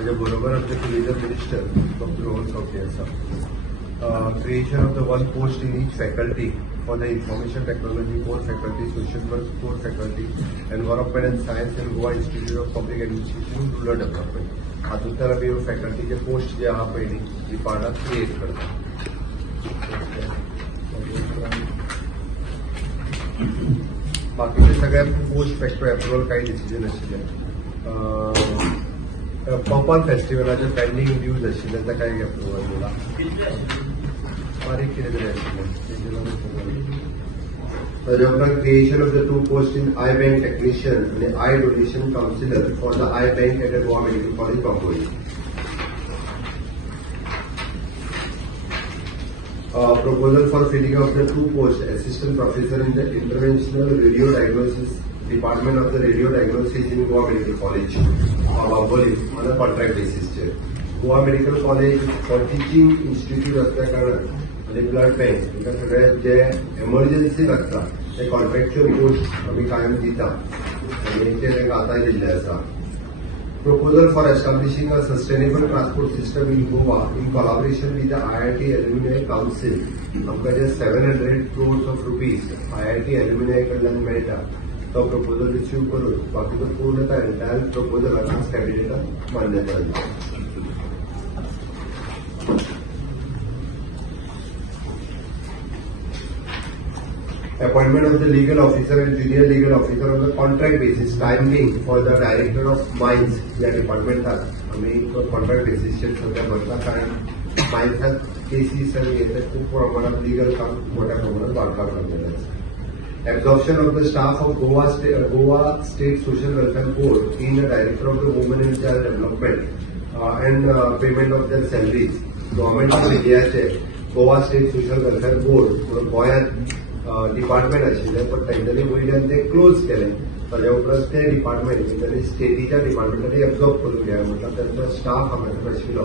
म्हणजे बरोबर आमचे tourism minister doctor Rohan Chaudhary आसा. Creation of the one post in each faculty for the information technology core faculty, social work core faculty, environment and science and Goa Institute of Public Administration rural development. हातूंत तर आमी फॅकल्टीचे post जे आहा पळय ती पार्टां create करता. बाकीचे सगळ्या पोस्ट फॅक्टर एप्रुवल काही डिसिजन आशिल्ले. पॉपॉन फेस्टिवलाचे पेंडींग ड्यूज आशिल्ले ताका एक एप्रुवल दिला. बारीक कितें तरी आशिल्लें. ताजे उपरांत creation of the 2 post in eye bank technician आनी eye donation counsellor for the eye bank at Goa medical college Bambolim. Proposal for filling of the 2 posts, assistant professor in the interventional radio diagnosis department of the radio diagnosis in Goa Medical College, Babolli, on a contract basis. Goa Medical College for teaching institute असल्या कारण आणि blood bank ताका सगळ्या जे emergency लागता ते contractual post आमी कायम दिता आनी ते तांकां आतां दिल्ले आसा. Proposal for establishing a sustainable transport system in Goa in collaboration with the IIT Alumni Council. आमकां जे 700 crores of rupees IIT Alumni कडल्यान मेळटा तो प्रपोजल रिसीव करून बाकीचो पूर्णतः एंटायर प्रपोजल आज कॅबिनेटान मान्यता दिली. Appointment of the legal officer and junior legal officer on the contract basis, time being for the director of mines या डिपार्टमेंटात आम्ही कॉन्ट्रॅक्ट बेसिसचेर सध्या भरता कारण मायन्सात केसीस आनी येते खूप प्रमाणात लिगल काम मोठ्या प्रमाणात वाडपाक लागलेलें आसा. Absorption of the staff of Goa State Social Welfare Board in the director of the Women and Child Development and payment of their salaries. Government of Indiaचे Goa State Social Welfare Board गोंयांत department आशिल्ले पण तांच्यानी वयल्यान ते close केले. ताज्या उपरांत ते डिपार्टमेंट तांच्यानी स्टेटीच्या डिपार्टमेंटांनी एब्झॉर्ब करून घ्या म्हटल्यार तांचो स्टाफ हांगासर आशिल्लो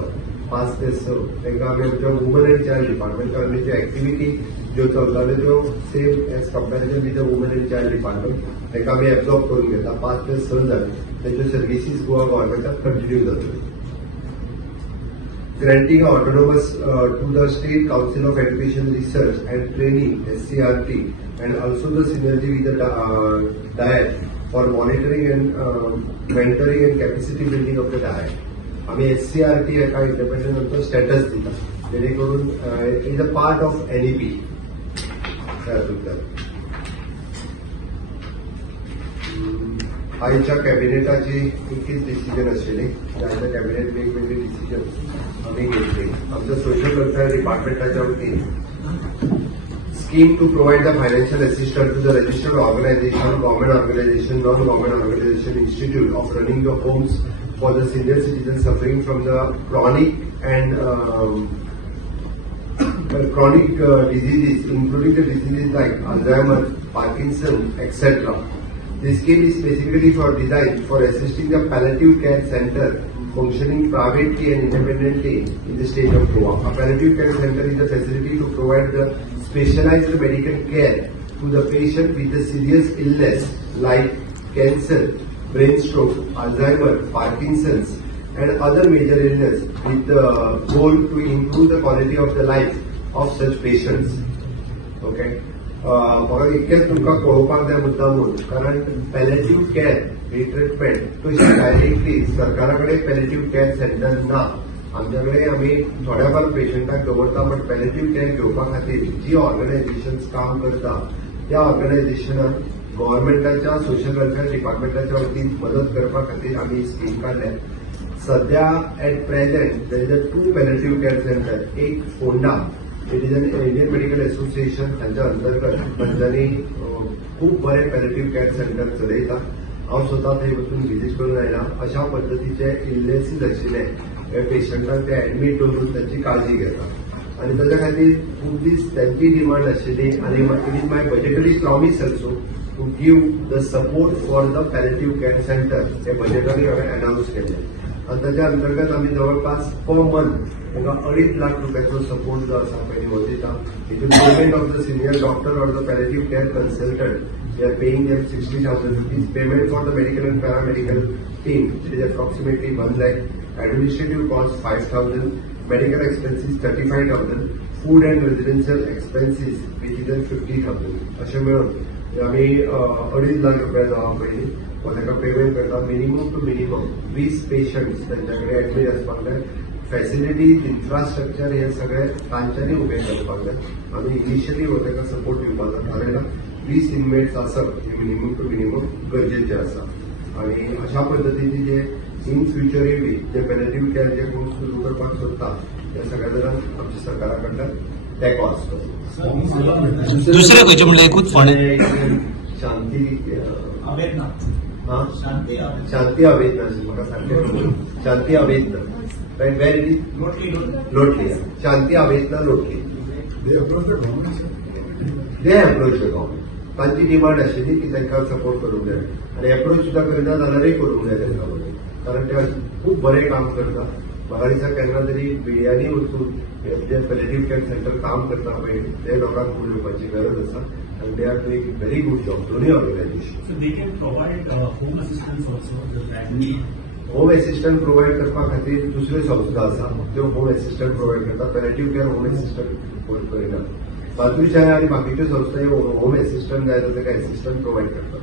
5 ते 6 तांकां आमी आमच्या वुमन एंड चायल्ड डिपार्टमेंटान ज्यो एक्टिविटी ज्यो चलताल्यो त्यो same as comparison with the woman and child department तांकां आमी एब्झॉर्ब करून घेता. 5 ते 6 जाण तांच्यो सर्विसीस गोवा गव्हर्मेंटाक कंटिन्यू जातल्यो. Granting autonomous to the State Council of Education Research and Training (SCRT) and also the synergy with the DIET for monitoring and mentoring and capacity building of the DIET. आम्ही SCRT एका independent status दिता जेणेकरून is a part of NEP. आयच्या कॅबिनेटाची एकच decision आशिल्ली. आयच्या cabinet वेगवेगळी decision आम्ही घेतली. आमच्या सोशल वेलफेअर डिपार्टमेंटाच्या वतीन scheme to provide the financial assistant to the registered organisation, government organisation, non government organisation institute of running the homes for the senior citizen suffering from the chronic and chronic diseases, including the diseases like Alzheimer, Parkinson, etc. This scheme is specifically designed for assisting the palliative care center functioning privately and independently in the state of Goa. A palliative care center is a facility to provide the specialized medical care to the patient with a serious illness like cancer, brain stroke, Alzheimer, Parkinson's, and other major illness with the goal to improve the quality of the life of such patients. Okay. म्हाका इतकेंच तुमकां कळोवपाक जाय मुद्दामून कारण palliative care ही treatment तशी directly सरकारा कडेन palliative care centre ना. आमच्या कडेन आमी थोड्याफार पेशंटाक दवरता बट पॅलेटिव्ह केअर घेवपा खातीर जी ऑर्गनायझेशन्स काम करता त्या ऑर्गनायझेशनान गव्हर्मेंटाच्या सोशल वेलफेअर डिपार्टमेंटाच्या वतीन मदत करपा खातीर आमी ही स्कीम काडल्या. सध्या at present there is a 2 palliative care centre. एक Ponda it is an Indian medical association हांच्या अंतर्गत तांच्यांनी खूप बरे पॅलेटिव्ह केअर सेंटर चलयता. हांव स्वता थंय वचून व्हिजीट करून आयला. अशा पद्दतीचे इलनेसीस आशिल्ले पेशंटांक ते एडमीट दवरून तांची काळजी घेता आनी ताच्या खातीर खूब दीस त्यांची डिमांड आशिल्ली आनी it is my budgetary promise also to give the support for the palliative care centre. हे बजेटांनी हांवें अनाउन्स केले आणि त्याच्या अंतर्गत आम्ही जवळपास पर मंथ तांकां 2.5 लाख रुपयाचो सपोर्ट जो आसा पळय हो दिता. हितून payment of the senior doctor or the palliative care consultant we are paying them 60,000 rupees. Payment for the medical and paramedical team it is approximately 1 lakh. Administrative cost 5,000, medical expenses 35,000, food and residential expenses which is 50,000. असे मिळून आम्ही 2.5 लाख रुपया जावा पयली व ताका payment करता. Minimum to minimum 20 patients त्यांच्याकडे admit आसपाक जाय. फॅसिलिटीज इन्फ्रास्ट्रक्चर हे सगळे तांच्यांनी उभे करपाक जाय. आम्ही इनिशियली हो ताका सपोर्ट दिवपाक थारायला. 20 इनमेट्स आसप हे मिनिमम टू मिनिमम गरजेचे आसा. आणि अशा पद्धतीने जे in future B J palliative care जे कोण सुरू करपाक सोदता त्या सगळ्या जाणांक आमच्या सरकारा कडल्यान तेंको आसतो. दुसरे खंयचे म्हणले एकूच फोंडे शांती अवेदना शांती अवेदना म्हाका सारकें शांती अवेदना वेर इट इज लोटली शांती अवेदना लोटली. They approach the government. तांची डिमांड आशिल्ली की तांकां सपोर्ट करूंक जाय आनी अप्रोच सुद्दां करिना जाल्यारय करूंक जाय तांकां म्हणून. कारण ते खूब बरें काम करता. म्हाका दिसता केन्ना तरी मिडियांनी वचून जे पॅलेटिव्ह केअर सेंटर काम करता पळय ते लोकांक फुडें येवपाची गरज आसा आनी they are doing very good job दोनूय ऑर्गनायझेशन. होम असिस्टंट प्रोवायड करपा खातीर दुसऱ्यो संस्था आसा त्यो होम असिस्टंट प्रोवायड करता. पॅलेटिव्ह केअर होम असिस्टंट करिना. बाजूच्या आणि बाकीच्यो संस्था होम असिस्टंट जाय जाल्यार ताका असिस्टंट प्रोवायड करतात.